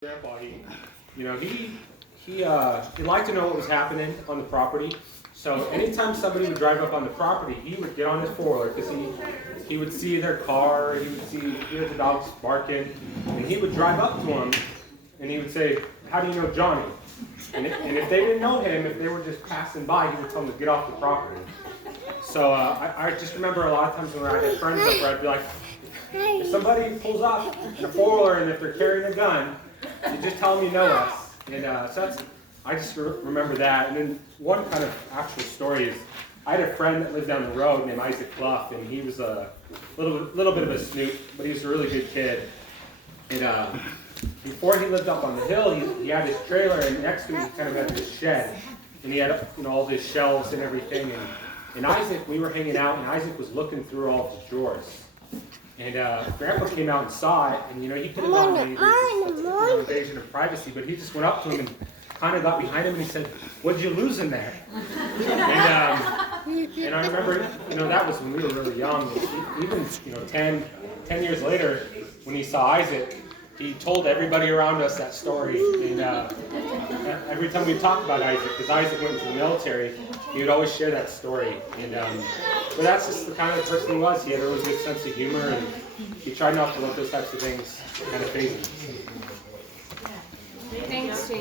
Grandpa, he liked to know what was happening on the property. So anytime somebody would drive up on the property, he would get on his four-wheeler because he would see their car, he would hear the dogs barking, and he would drive up to them and he would say, "How do you know Johnny?" And if they didn't know him, if they were just passing by, he would tell them to get off the property. So I just remember a lot of times when I had friends up where I'd be like, if somebody pulls up in a four-wheeler and if they're carrying a gun, you just tell them you know us. And so I just remember that. And then one kind of actual story is I had a friend that lived down the road named Isaac Clough, and he was a little bit of a snoop, but he was a really good kid. And before he lived up on the hill, he had his trailer, and next to it he kind of had this shed, and he had all these shelves and everything. And Isaac, we were hanging out, and Isaac was looking through all of the drawers. And Grandpa came out and saw it, and he could have gone an invasion of privacy, but he just went up to him and kind of got behind him and he said, "What did you lose in there?" And I remember, that was when we were really young. Even 10 years later, when he saw Isaac, he told everybody around us that story. And every time we talked about Isaac, because Isaac went into the military, he would always share that story. And but that's just the kind of person he was. He had a really good sense of humor, and he tried not to let those types of things kind of phase him. Thanks, James.